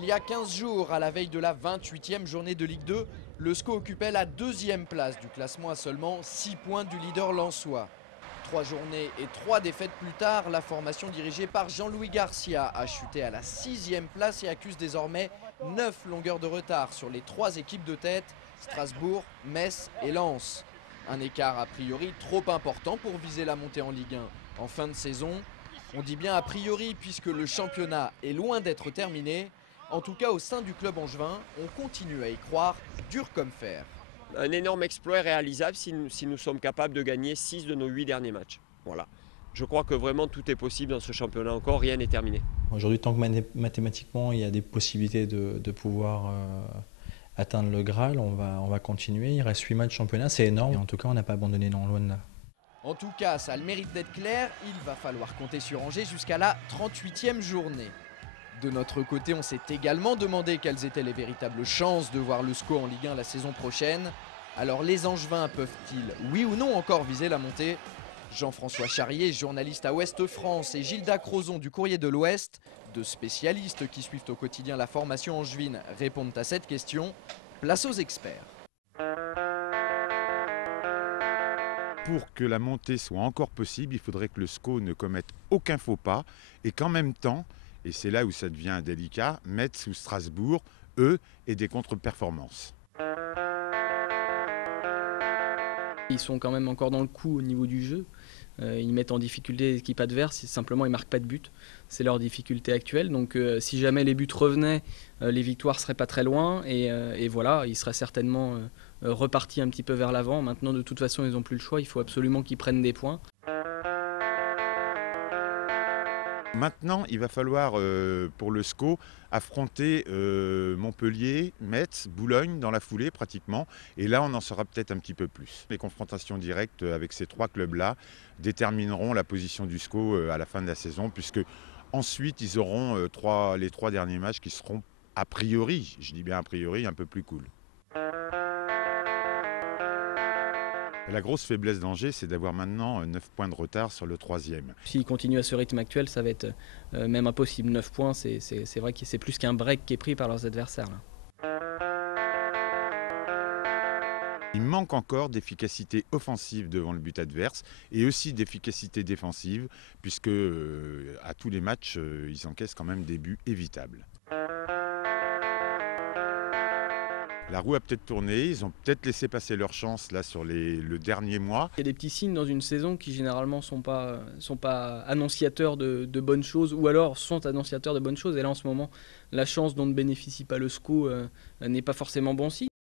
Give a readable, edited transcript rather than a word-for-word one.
Il y a 15 jours, à la veille de la 28e journée de Ligue 2, le SCO occupait la 2e place du classement à seulement 6 points du leader lensois. 3 journées et 3 défaites plus tard, la formation dirigée par Jean-Louis Garcia a chuté à la 6e place et accuse désormais 9 longueurs de retard sur les 3 équipes de tête, Strasbourg, Metz et Lens. Un écart a priori trop important pour viser la montée en Ligue 1 en fin de saison. On dit bien a priori puisque le championnat est loin d'être terminé. En tout cas, au sein du club angevin, on continue à y croire dur comme fer. Un énorme exploit est réalisable si nous sommes capables de gagner 6 de nos 8 derniers matchs. Voilà. Je crois que vraiment tout est possible dans ce championnat encore, rien n'est terminé. Aujourd'hui, tant que mathématiquement il y a des possibilités de pouvoir atteindre le Graal, on va continuer. Il reste 8 matchs championnat, c'est énorme. Et en tout cas, on n'a pas abandonné non loin de là. En tout cas, ça a le mérite d'être clair, il va falloir compter sur Angers jusqu'à la 38e journée. De notre côté, on s'est également demandé quelles étaient les véritables chances de voir le SCO en Ligue 1 la saison prochaine. Alors les Angevins peuvent-ils, oui ou non, encore viser la montée? Jean-François Charrier, journaliste à Ouest France, et Gilda Crozon du Courrier de l'Ouest, deux spécialistes qui suivent au quotidien la formation angevine, répondent à cette question. Place aux experts. Pour que la montée soit encore possible, il faudrait que le SCO ne commette aucun faux pas et qu'en même temps, et c'est là où ça devient délicat, Metz ou Strasbourg, eux, aient des contre-performances. Ils sont quand même encore dans le coup au niveau du jeu. Ils mettent en difficulté l'équipe adverse, simplement ils ne marquent pas de but. C'est leur difficulté actuelle. Donc si jamais les buts revenaient, les victoires ne seraient pas très loin. Et voilà, ils seraient certainement repartis un petit peu vers l'avant. Maintenant, de toute façon, ils n'ont plus le choix. Il faut absolument qu'ils prennent des points. Maintenant, il va falloir, pour le SCO, affronter Montpellier, Metz, Boulogne dans la foulée pratiquement. Et là, on en saura peut-être un petit peu plus. Les confrontations directes avec ces 3 clubs-là détermineront la position du SCO à la fin de la saison, puisque ensuite, ils auront les 3 derniers matchs qui seront a priori, je dis bien a priori, un peu plus cool. La grosse faiblesse d'Angers, c'est d'avoir maintenant 9 points de retard sur le 3e. S'ils continuent à ce rythme actuel, ça va être même impossible. 9 points, c'est vrai que c'est plus qu'un break qui est pris par leurs adversaires, là. Il manque encore d'efficacité offensive devant le but adverse et aussi d'efficacité défensive, puisque à tous les matchs, ils encaissent quand même des buts évitables. La roue a peut-être tourné, ils ont peut-être laissé passer leur chance là sur le dernier mois. Il y a des petits signes dans une saison qui généralement sont pas annonciateurs de bonnes choses, ou alors sont annonciateurs de bonnes choses. Et là en ce moment, la chance dont ne bénéficie pas le SCO n'est pas forcément bon signe.